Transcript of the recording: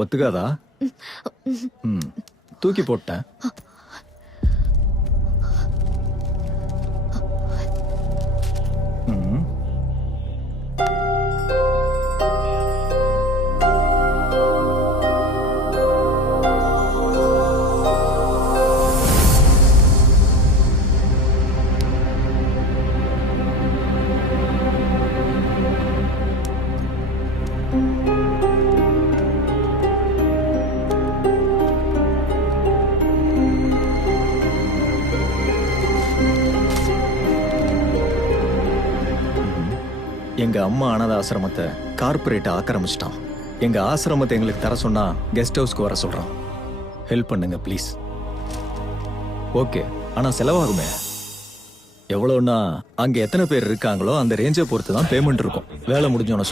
ஒத்துக்காதா? ம், தூக்கி போட்டேன். ம். எங்க அம்மா அனாத ஆசிரமத்தை கார்ப்பரேட் ஆக்கிரமிச்சிட்டான். எங்க ஆசிரமத்தை எங்களுக்கு தர சொன்னா கெஸ்ட் ஹவுஸ்க்கு வர சொல்றான். ஹெல்ப் பண்ணுங்க ப்ளீஸ். ஓகே, ஆனா செலவாகுமே. எவ்வளவுன்னா அங்க எத்தனை பேர் இருக்காங்களோ அந்த ரேஞ்சை பொறுத்து தான் பேமெண்ட் இருக்கும். வேலை முடிஞ்சோன்னு